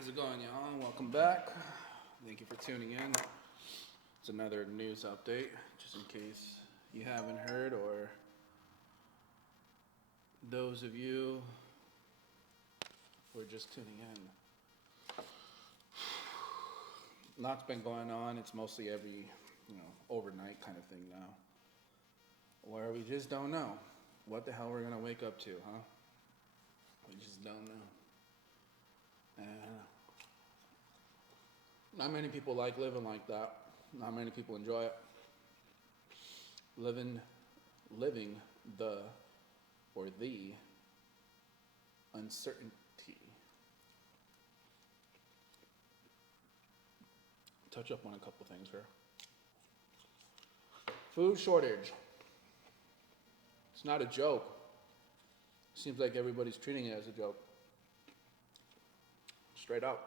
How's it going, y'all? Welcome back. Thank you for tuning in. It's another news update, just in case you haven't heard, or those of you who are just tuning in. Lots been going on. It's mostly every, overnight kind of thing now, where we just don't know what the hell we're gonna wake up to, huh? We just don't know. And not many people like living like that. Not many people enjoy it. Living the uncertainty. Touch up on a couple things here. Food shortage. It's not a joke. Seems like everybody's treating it as a joke. Straight up.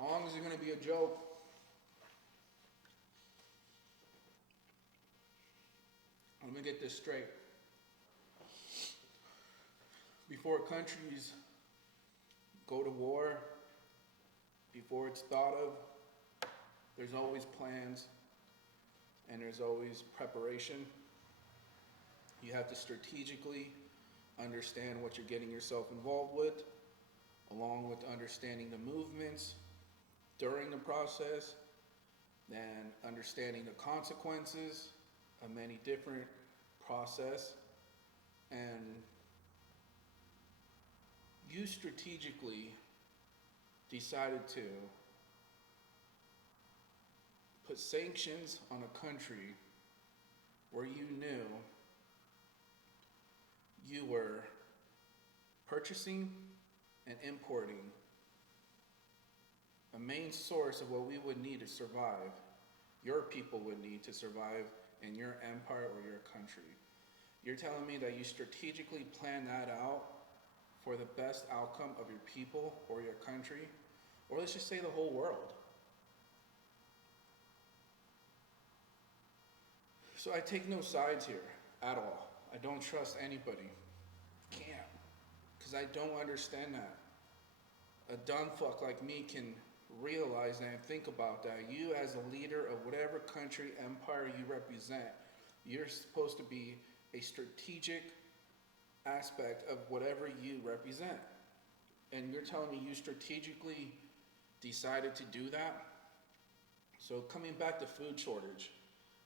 How long is it going to be a joke? Let me get this straight. Before countries go to war, before it's thought of, there's always plans and there's always preparation. You have to strategically understand what you're getting yourself involved with, along with understanding the movements during the process, then understanding the consequences of many different process, and you strategically decided to put sanctions on a country where you knew you were purchasing and importing a main source of what we would need to survive, your people would need to survive in your empire or your country. You're telling me that you strategically plan that out for the best outcome of your people or your country, or let's just say the whole world. So I take no sides here at all. I don't trust anybody. Can't. Because I don't understand that. A dumb fuck like me can realize that and think about that. You, as a leader of whatever country, empire you represent, you're supposed to be a strategic aspect of whatever you represent. And you're telling me you strategically decided to do that? So coming back to food shortage,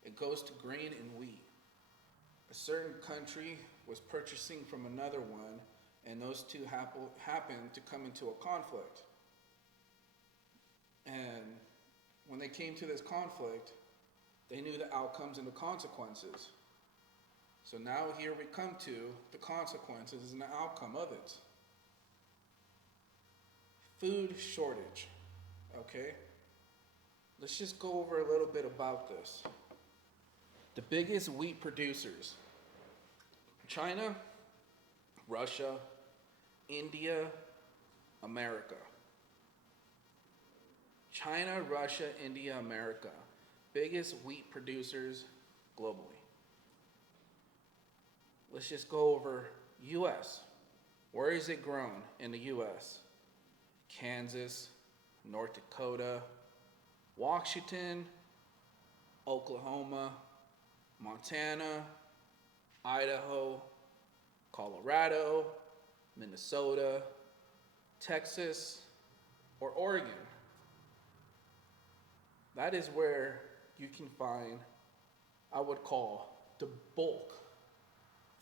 it goes to grain and wheat. A certain country was purchasing from another one, and those two happened to come into a conflict. And when they came to this conflict, they knew the outcomes and the consequences. So now here we come to the consequences and the outcome of it. Food shortage, okay? Let's just go over a little bit about this. The biggest wheat producers: China, Russia, India, America. China, Russia, India, America. Biggest wheat producers globally. Let's just go over US. Where is it grown in the US? Kansas, North Dakota, Washington, Oklahoma, Montana, Idaho, Colorado, Minnesota, Texas, or Oregon. That is where you can find, I would call, the bulk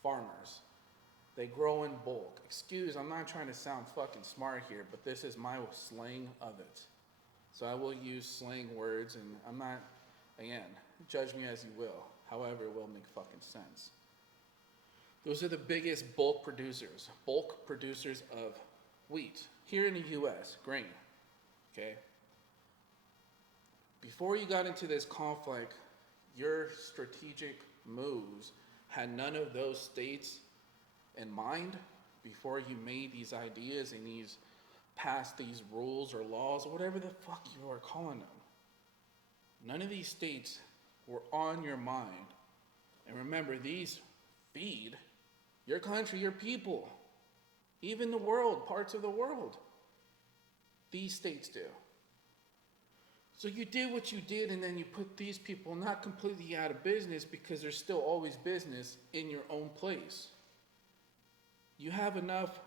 farmers. They grow in bulk. I'm not trying to sound fucking smart here, but this is my slang of it. So I will use slang words, and I'm not, again, judge me as you will. However, it will make fucking sense. Those are the biggest bulk producers of wheat here in the US, grain, okay? Before you got into this conflict, your strategic moves had none of those states in mind before you made these ideas and passed these rules or laws or whatever the fuck you are calling them. None of these states were on your mind. And remember, these feed your country, your people. Even the world, parts of the world. These states do. So you did what you did, and then you put these people not completely out of business, because there's still always business in your own place. You have enough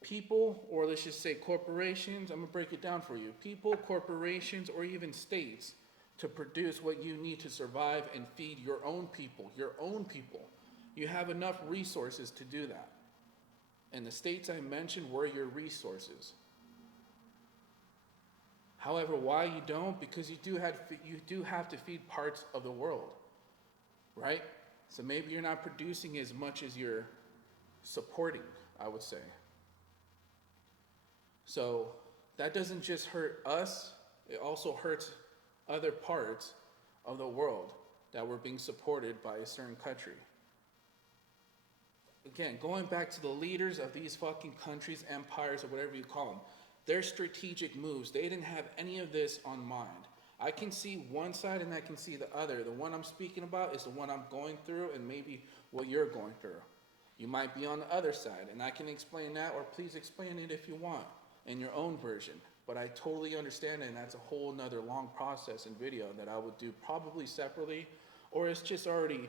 people, or let's just say corporations, I'm going to break it down for you. People, corporations, or even states to produce what you need to survive and feed your own people, your own people. You have enough resources to do that. And the states I mentioned were your resources. However, why you don't? Because you do have to feed parts of the world, right? So maybe you're not producing as much as you're supporting, I would say. So that doesn't just hurt us, it also hurts other parts of the world that were being supported by a certain country. Again, going back to the leaders of these fucking countries, empires, or whatever you call them, their strategic moves, they didn't have any of this on mind. I can see one side and I can see the other. The one I'm speaking about is the one I'm going through, and maybe what you're going through. You might be on the other side, and I can explain that, or please explain it if you want in your own version. But I totally understand it, and that's a whole nother long process and video that I would do probably separately, or it's just already,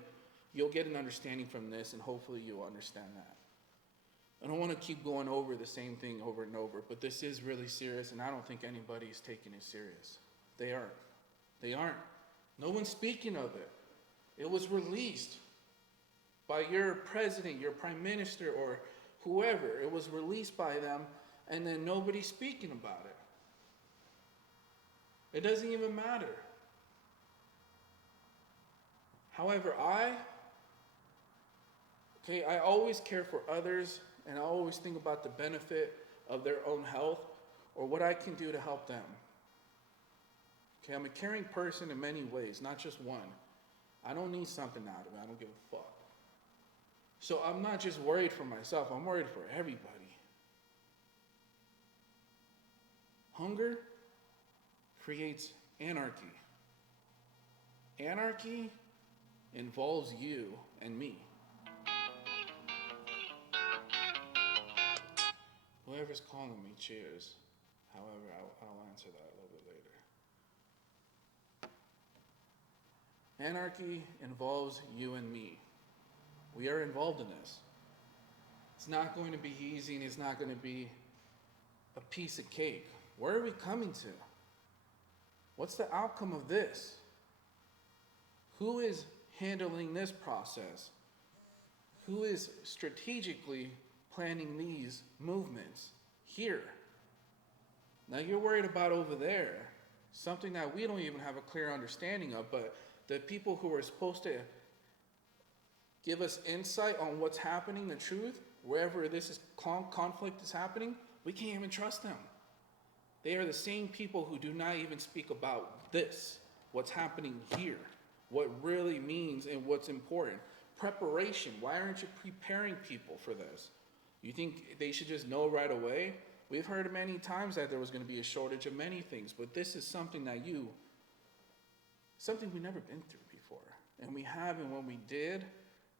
you'll get an understanding from this, and hopefully you'll understand that. I don't want to keep going over the same thing over and over, but this is really serious, and I don't think anybody's taking it serious. They aren't. They aren't. No one's speaking of it. It was released by your president, your prime minister, or whoever. It was released by them, and then nobody's speaking about it. It doesn't even matter. However, I always care for others, and I always think about the benefit of their own health, or what I can do to help them. Okay, I'm a caring person in many ways, not just one. I don't need something out of it. I don't give a fuck. So I'm not just worried for myself, I'm worried for everybody. Hunger creates anarchy. Anarchy involves you and me. Whoever's calling me, cheers. However, I'll answer that a little bit later. Anarchy involves you and me. We are involved in this. It's not going to be easy, and it's not going to be a piece of cake. Where are we coming to? What's the outcome of this? Who is handling this process? Who is strategically planning these movements here? Now you're worried about over there, something that we don't even have a clear understanding of, but the people who are supposed to give us insight on what's happening, the truth, wherever this is conflict is happening, we can't even trust them. They are the same people who do not even speak about this, what's happening here, what really means and what's important. Preparation. Why aren't you preparing people for this? You think they should just know right away? We've heard many times that there was going to be a shortage of many things, but this is something something we've never been through before. And we have, and when we did,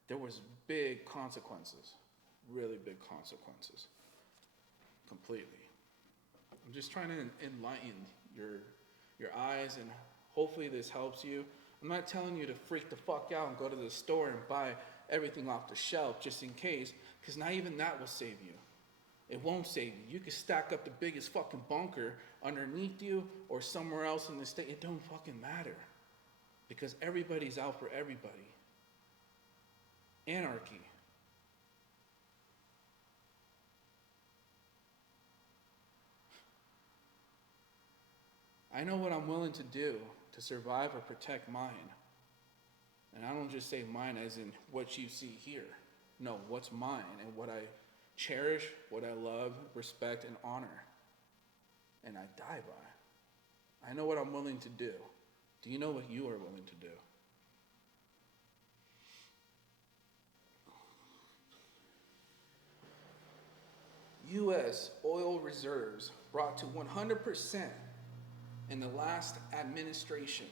there was big consequences, really big consequences, completely. I'm just trying to enlighten your eyes, and hopefully this helps you. I'm not telling you to freak the fuck out and go to the store and buy everything off the shelf just in case, because not even that will save you. It won't save you. You can stack up the biggest fucking bunker underneath you or somewhere else in the state. It don't fucking matter, because everybody's out for everybody. Anarchy. I know what I'm willing to do to survive or protect mine. And I don't just say mine as in what you see here. No, what's mine and what I cherish, what I love, respect, and honor. And I die by. I know what I'm willing to do. Do you know what you are willing to do? U.S. oil reserves brought to 100% in the last administration.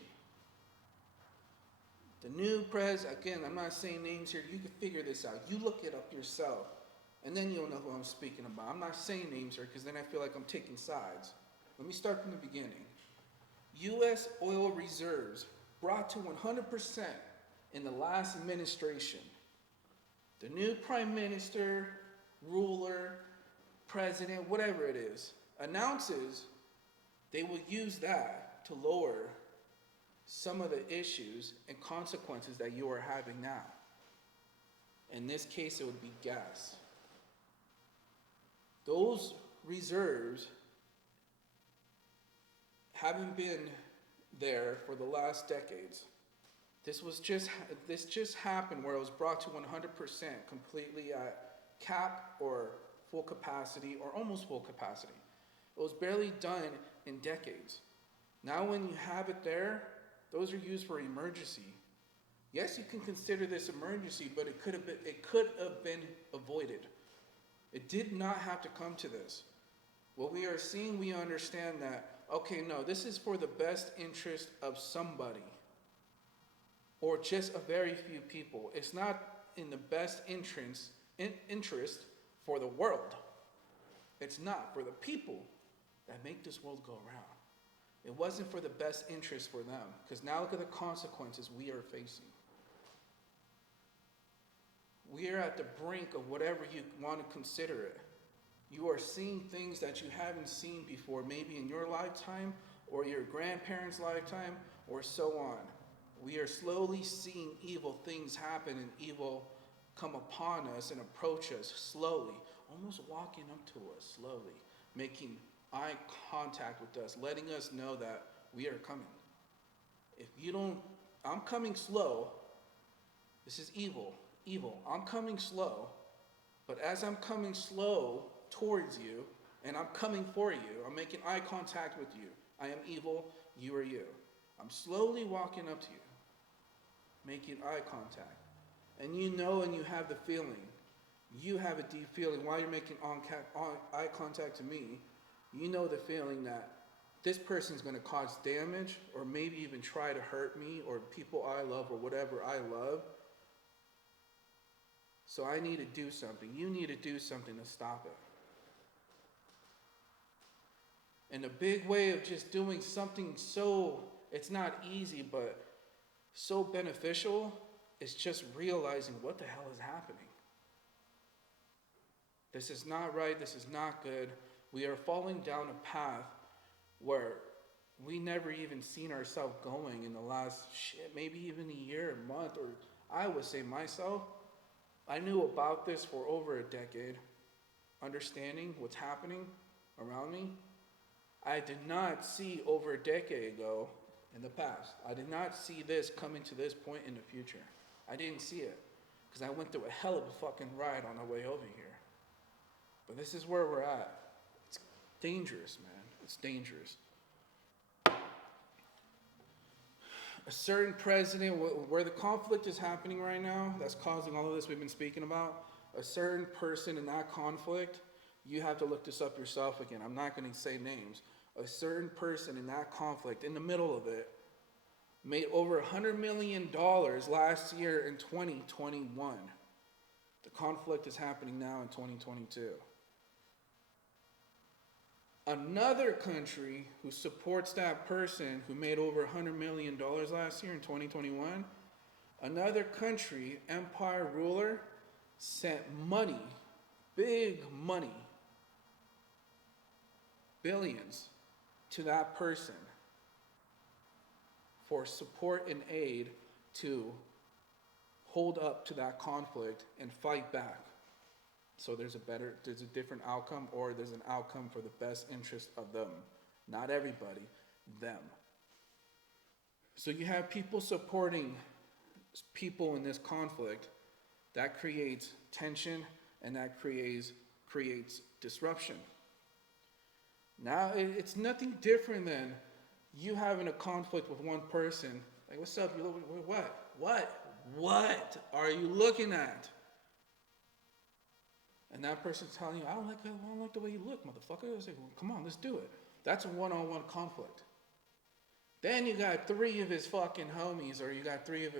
The new again, I'm not saying names here, you can figure this out. You look it up yourself. And then you'll know who I'm speaking about. I'm not saying names here because then I feel like I'm taking sides. Let me start from the beginning. U.S. oil reserves brought to 100% in the last administration. The new prime minister, ruler, president, whatever it is, announces they will use that to lower some of the issues and consequences that you are having now. In this case, it would be gas. Those reserves haven't been there for the last decades. This just happened where it was brought to 100% completely at cap or full capacity or almost full capacity. It was barely done in decades. Now when you have it there, those are used for emergency. Yes, you can consider this emergency, but it could have been avoided. It did not have to come to this. What we are seeing, we understand that, okay, no, this is for the best interest of somebody or just a very few people. It's not in the best interest for the world. It's not for the people that make this world go around. It wasn't for the best interest for them, because now look at the consequences we are facing. We are at the brink of whatever you want to consider it. You are seeing things that you haven't seen before, maybe in your lifetime or your grandparents' lifetime or so on. We are slowly seeing evil things happen and evil come upon us and approach us slowly, almost walking up to us slowly, making eye contact with us, letting us know that we are coming. If you don't, I'm coming slow. This is evil. I'm coming slow, but as I'm coming slow towards you, and I'm coming for you, I'm making eye contact with you. I am evil, you are you. I'm slowly walking up to you, making eye contact. And you know and you have the feeling. You have a deep feeling while you're making eye contact to me. You know the feeling that this person's going to cause damage or maybe even try to hurt me or people I love or whatever I love. So I need to do something. You need to do something to stop it. And a big way of just doing something so, it's not easy, but so beneficial, is just realizing what the hell is happening. This is not right. This is not good. We are falling down a path where we never even seen ourselves going in the last, maybe even a year, a month, or I would say myself, I knew about this for over a decade, understanding what's happening around me. I did not see over a decade ago in the past. I did not see this coming to this point in the future. I didn't see it because I went through a hell of a fucking ride on the way over here. But this is where we're at. It's dangerous, man. It's dangerous. A certain president, where the conflict is happening right now, that's causing all of this we've been speaking about, a certain person in that conflict, you have to look this up yourself again. I'm not going to say names. A certain person in that conflict, in the middle of it, made over $100 million last year in 2021. The conflict is happening now in 2022. Another country who supports that person who made over $100 million last year in 2021, another country, empire ruler, sent money, big money, billions, to that person for support and aid to hold up to that conflict and fight back. So there's a different outcome, or there's an outcome for the best interest of them. Not everybody, them. So you have people supporting people in this conflict. That creates tension and that creates disruption. Now it's nothing different than you having a conflict with one person. Like, what's up? You look, what are you looking at? And that person's telling you, I don't like the way you look, motherfucker. I say, well, come on, let's do it. That's a one-on-one conflict. Then you got three of his fucking homies, or you got three of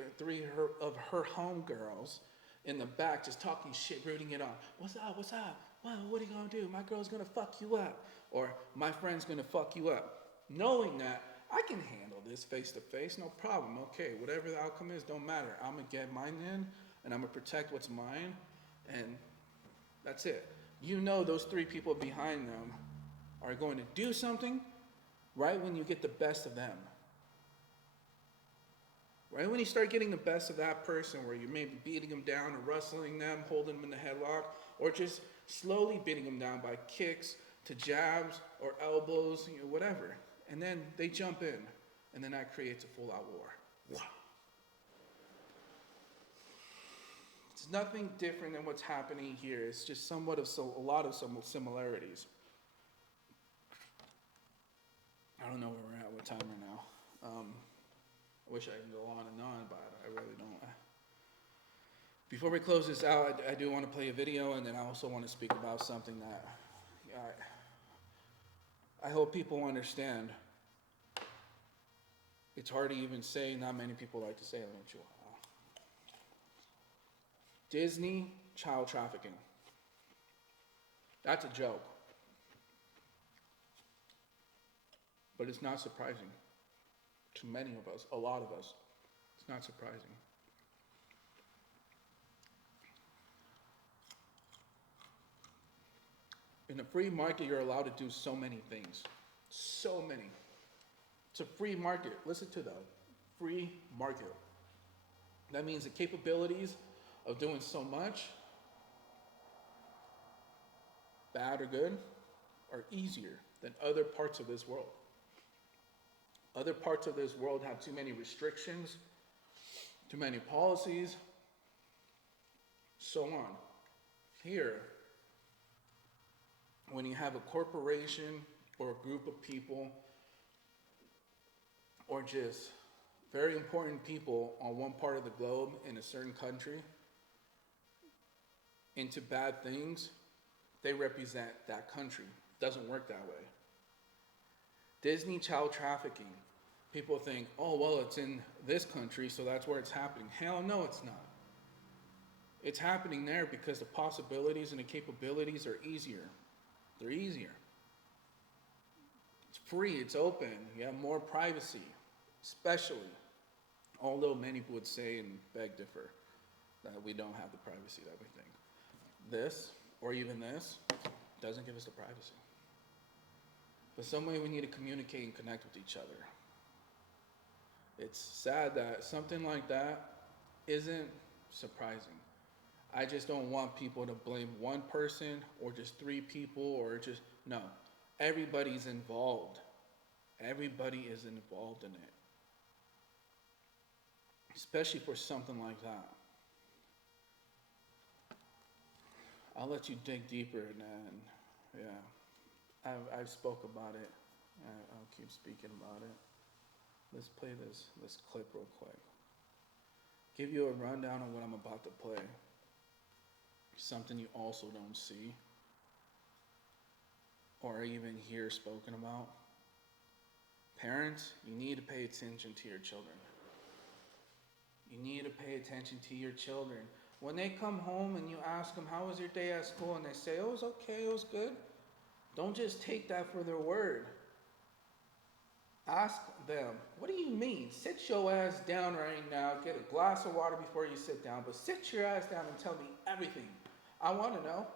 her homegirls in the back just talking shit, rooting it on. What's up? What's up? What are you gonna do? My girl's gonna fuck you up. Or my friend's gonna fuck you up. Knowing that I can handle this face to face, no problem. Okay, whatever the outcome is, don't matter. I'm gonna get mine in and I'm gonna protect what's mine, and that's it. You know those three people behind them are going to do something right when you get the best of them. Right when you start getting the best of that person, where you're maybe beating them down or wrestling them, holding them in the headlock, or just slowly beating them down by kicks to jabs or elbows, whatever. And then they jump in, and then that creates a full-out war. Wow. It's nothing different than what's happening here. It's just somewhat of a lot of some similarities. I don't know where we're at, what time we're now. I wish I could go on and on, but I really don't. Before we close this out, I do want to play a video, and then I also want to speak about something that I hope people understand. It's hard to even say, not many people like to say it, don't you? Disney child trafficking. That's a joke. But it's not surprising. To many of us, a lot of us, it's not surprising. In a free market, you're allowed to do so many things. So many. It's a free market. Listen to that. Free market. That means the capabilities of doing so much, bad or good, are easier than other parts of this world. Other parts of this world have too many restrictions, too many policies, so on. Here, when you have a corporation or a group of people, or just very important people on one part of the globe in a certain country, into bad things, they represent that country. It doesn't work that way. Disney child trafficking. People think, oh, well, it's in this country, so that's where it's happening. Hell no, it's not. It's happening there because the possibilities and the capabilities are easier. They're easier. It's free, it's open, you have more privacy, especially. Although many would say and beg differ that we don't have the privacy that we think. This, or even this, doesn't give us the privacy. But some way we need to communicate and connect with each other. It's sad that something like that isn't surprising. I just don't want people to blame one person or just three people or just, no. Everybody's involved. Everybody is involved in it. Especially for something like that. I'll let you dig deeper and then, yeah. I've spoke about it. I'll keep speaking about it. Let's play this clip real quick. Give you a rundown on what I'm about to play. Something you also don't see or even hear spoken about. Parents, you need to pay attention to your children. You need to pay attention to your children. When they come home and you ask them, how was your day at school? And they say, oh, it was okay, it was good. Don't just take that for their word. Ask them, what do you mean? Sit your ass down right now, get a glass of water before you sit down, but sit your ass down and tell me everything. I want to know.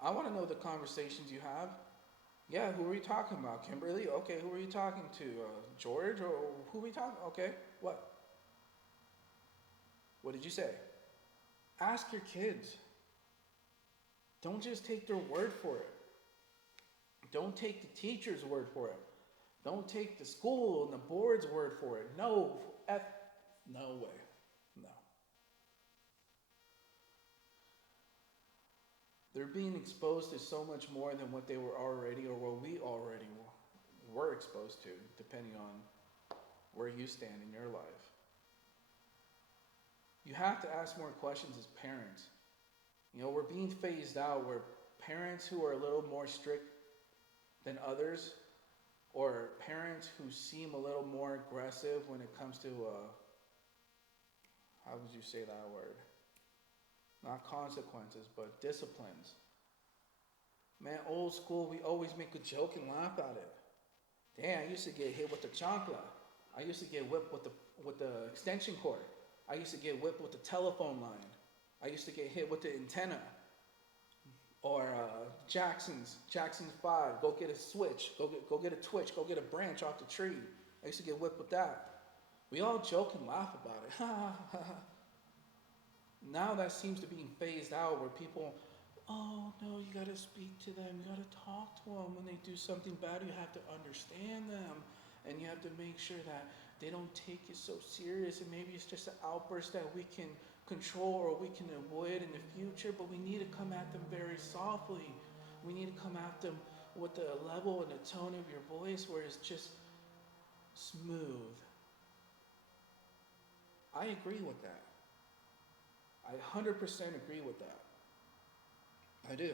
I want to know the conversations you have. Yeah, who are you talking about? Kimberly? Okay, who are you talking to? George? Or who are we talking? Okay, what? What did you say? Ask your kids. Don't just take their word for it. Don't take the teacher's word for it. Don't take the school and the board's word for it. No, no way. No. They're being exposed to so much more than what they were already or what we already were exposed to, depending on where you stand in your life. You have to ask more questions as parents. You know, we're being phased out where parents who are a little more strict than others, or parents who seem a little more aggressive when it comes to, how would you say that word? not consequences, but disciplines. Man, old school, we always make a joke and laugh at it. Damn, I used to get hit with the chancla. I used to get whipped with the extension cord. I used to get whipped with the telephone line. I used to get hit with the antenna. Or Jackson's 5. Go get a switch. Go get a twitch. Go get a branch off the tree. I used to get whipped with that. We all joke and laugh about it. Now that seems to be phased out where people, oh no, you gotta speak to them. You gotta talk to them. When they do something bad, you have to understand them. And you have to make sure that they don't take it so serious. And maybe it's just an outburst that we can control or we can avoid in the future, but we need to come at them very softly. We need to come at them with the level and the tone of your voice where it's just smooth. I agree with that. I 100% agree with that. I do.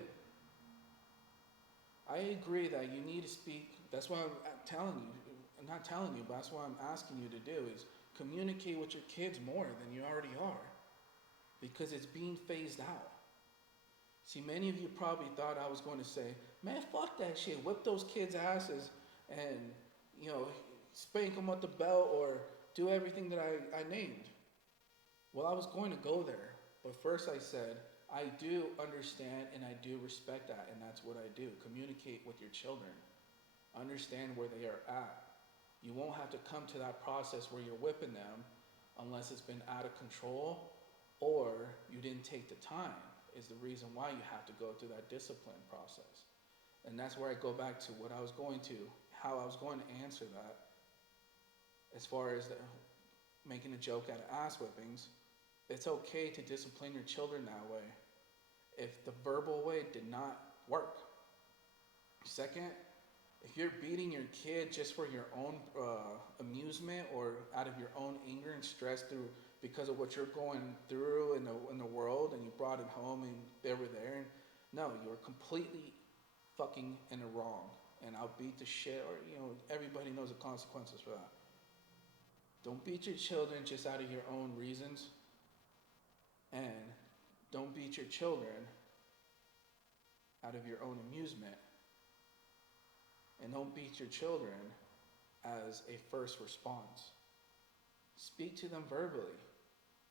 I agree that you need to speak. That's why I'm telling you. I'm not telling you, but that's what I'm asking you to do is communicate with your kids more than you already are. Because it's being phased out. See, many of you probably thought I was going to say, man, fuck that shit. Whip those kids' asses and, spank them with the belt or do everything that I named. Well, I was going to go there. But first I said, I do understand and I do respect that. And that's what I do. Communicate with your children. Understand where they are at. You won't have to come to that process where you're whipping them unless it's been out of control or you didn't take the time is the reason why you have to go through that discipline process. And that's where I go back to what I was going to, how I was going to answer that as far as making a joke out of ass whippings. It's okay to discipline your children that way if the verbal way did not work. Second, if you're beating your kid just for your own amusement or out of your own anger and stress because of what you're going through in the world and you brought it home and they were there, no, you're completely fucking in the wrong. And I'll beat the shit, or everybody knows the consequences for that. Don't beat your children just out of your own reasons, and don't beat your children out of your own amusement. And don't beat your children as a first response. Speak to them verbally.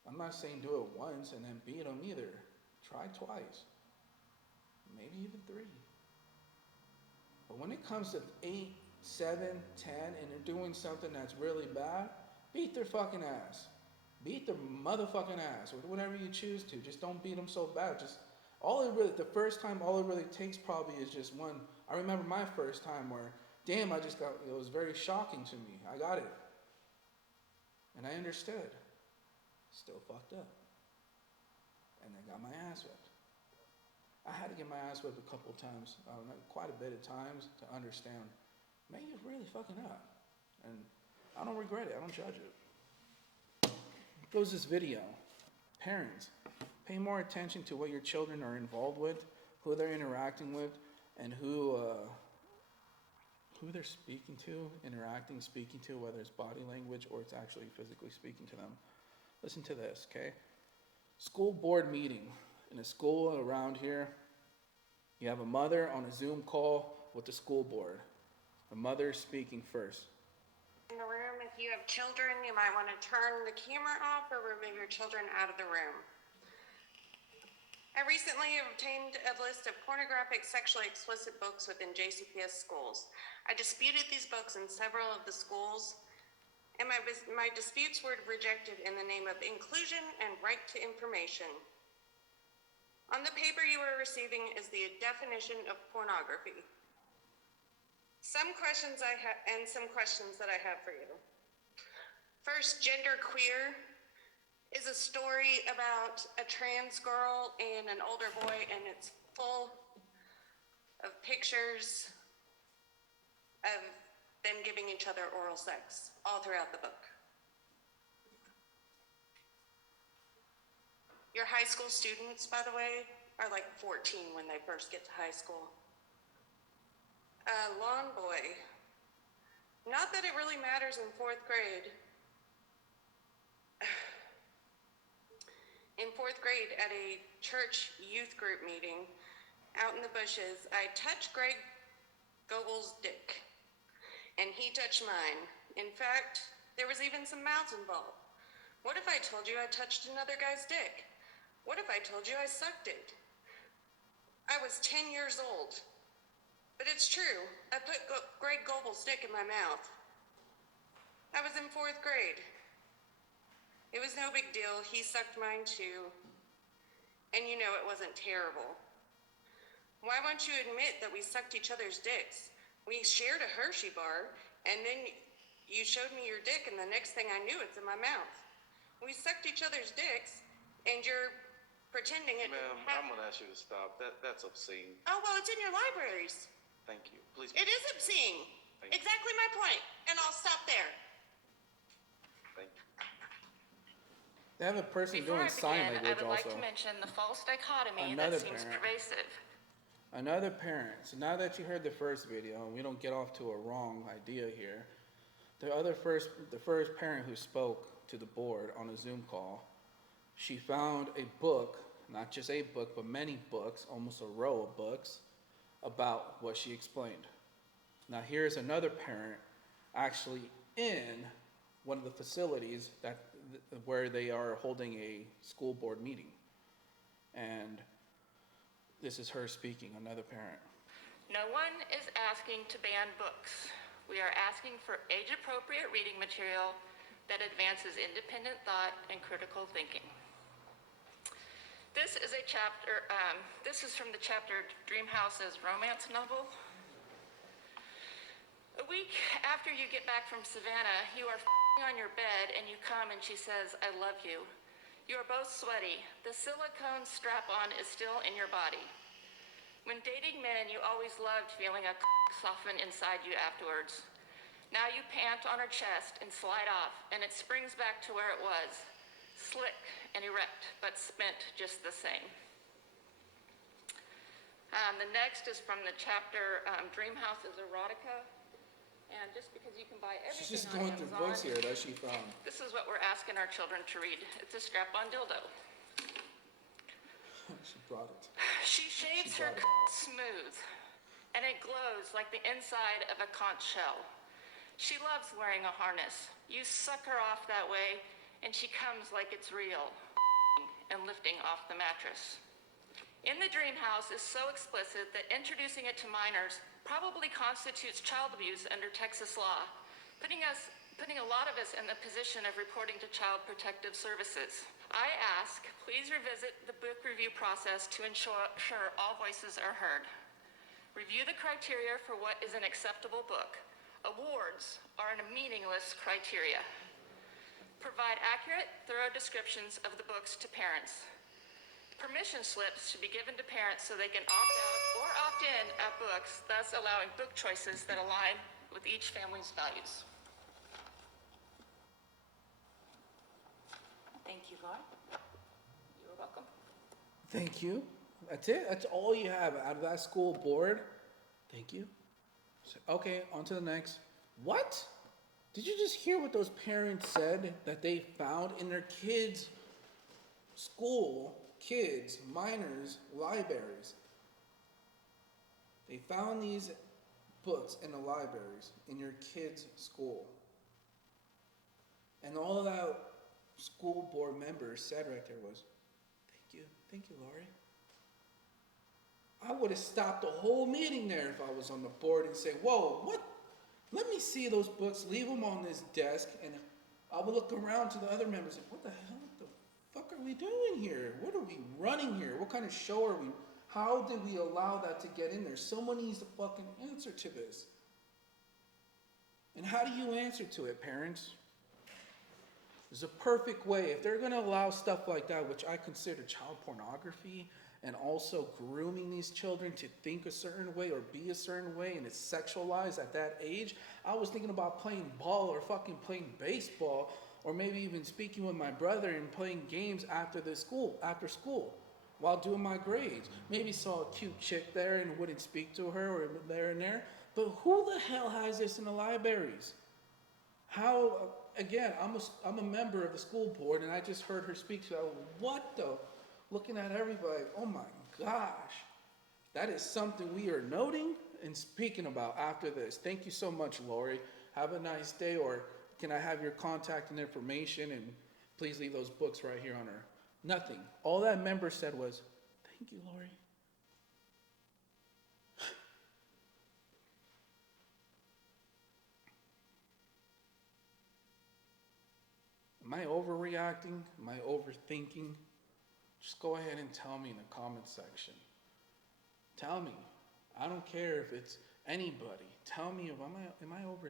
I'm not saying do it once and then beat them either. Try twice. Maybe even 3. But when it comes to 8, 7, 10, and they're doing something that's really bad, beat their fucking ass. Beat their motherfucking ass, or whatever you choose to. Just don't beat them so bad. The first time, all it really takes probably is just one. I remember my first time where, damn, it was very shocking to me. I got it. And I understood. Still fucked up. And I got my ass whipped. I had to get my ass whipped a couple times, quite a bit of times, to understand, man, you're really fucking up. And I don't regret it. I don't judge it. Goes this video. Parents, pay more attention to what your children are involved with, who they're interacting with, and who they're speaking to, speaking to, whether it's body language or it's actually physically speaking to them. Listen to this, okay? School board meeting. In a school around here, you have a mother on a Zoom call with the school board. The mother speaking first. In the room, if you have children, you might want to turn the camera off or remove your children out of the room. I recently obtained a list of pornographic, sexually explicit books within JCPS schools. I disputed these books in several of the schools, and my disputes were rejected in the name of inclusion and right to information. On the paper you are receiving is the definition of pornography. Some questions and some questions that I have for you. First, genderqueer is a story about a trans girl and an older boy, and it's full of pictures of them giving each other oral sex all throughout the book. Your high school students, by the way, are like 14 when they first get to high school. Lawn boy. Not that it really matters in 4th grade. In fourth grade at a church youth group meeting out in the bushes, I touched Greg Gobel's dick, and he touched mine. In fact, there was even some mouths involved. What if I told you I touched another guy's dick? What if I told you I sucked it? I was 10 years old. But it's true, I put Greg Gobel's dick in my mouth. I was in fourth grade. It was no big deal, he sucked mine too. And you know it wasn't terrible. Why won't you admit that we sucked each other's dicks? We shared a Hershey bar, and then you showed me your dick, and the next thing I knew, it's in my mouth. We sucked each other's dicks, and you're pretending it Ma'am, I'm gonna ask you to stop. That's obscene. Oh, well, it's in your libraries. Thank you. Please. It is obscene. Thank you. Exactly my point, and I'll stop there. Thank you. They have a person Before doing I sign begin, I language would like also. to mention the false dichotomy Another that seems parent. pervasive. Another parent. So now that you heard the first video, and we don't get off to a wrong idea here, the first parent who spoke to the board on a Zoom call, she found a book, not just a book, but many books, almost a row of books, about what she explained. Now here's another parent actually in one of the facilities where they are holding a school board meeting. And this is her speaking, another parent. No one is asking to ban books. We are asking for age-appropriate reading material that advances independent thought and critical thinking. This is from the chapter Dreamhouse's romance novel. A week after you get back from Savannah, you are on your bed and you come and she says, "I love you." You are both sweaty. The silicone strap-on is still in your body. When dating men, you always loved feeling a soften inside you afterwards. Now you pant on her chest and slide off, and it springs back to where it was, slick and erect, but spent just the same. The next is from the chapter Dreamhouse's Erotica. And just because you can buy everything She's just on going through Amazon, books here that she found. this is what we're asking our children to read. It's a strap-on dildo. She brought it. She shaves her smooth, and it glows like the inside of a conch shell. She loves wearing a harness. You suck her off that way, and she comes like it's real, and lifting off the mattress. In the Dream House is so explicit that introducing it to minors probably constitutes child abuse under Texas law, putting a lot of us in the position of reporting to Child Protective Services. I ask, please revisit the book review process to ensure all voices are heard. Review the criteria for what is an acceptable book. Awards are a meaningless criteria. Provide accurate, thorough descriptions of the books to parents. Permission slips should be given to parents so they can opt out or opt in at books, thus allowing book choices that align with each family's values. Thank you, Laura. You're welcome. Thank you. That's it? That's all you have out of that school board? Thank you. Okay, on to the next. What? Did you just hear what those parents said that they found in their kids' school, kids, minors, libraries? They found these books in the libraries in your kids' school. And all that school board members said right there was, thank you, Laurie. I would have stopped the whole meeting there if I was on the board and say, whoa, what? Let me see those books, leave them on this desk, and I would look around to the other members and what the hell, what the fuck are we doing here? What are we running here? What kind of show are we? How did we allow that to get in there? Someone needs to fucking answer to this. And how do you answer to it, parents? There's a perfect way. If they're going to allow stuff like that, which I consider child pornography, and also grooming these children to think a certain way or be a certain way, and it's sexualized at that age, I was thinking about playing ball or fucking playing baseball, or maybe even speaking with my brother and playing games after school, while doing my grades. Maybe saw a cute chick there and wouldn't speak to her or there and there. But who the hell has this in the libraries? How again, I'm a member of the school board, and I just heard her speak. So I was, what the? Looking at everybody, oh my gosh. That is something we are noting and speaking about after this. Thank you so much, Lori. Have a nice day, or can I have your contact and information, and please leave those books right here on her. Nothing. All that member said was, thank you, Lori. Am I overreacting? Am I overthinking? Just go ahead and tell me in the comment section. Tell me. I don't care if it's anybody. Tell me if am I over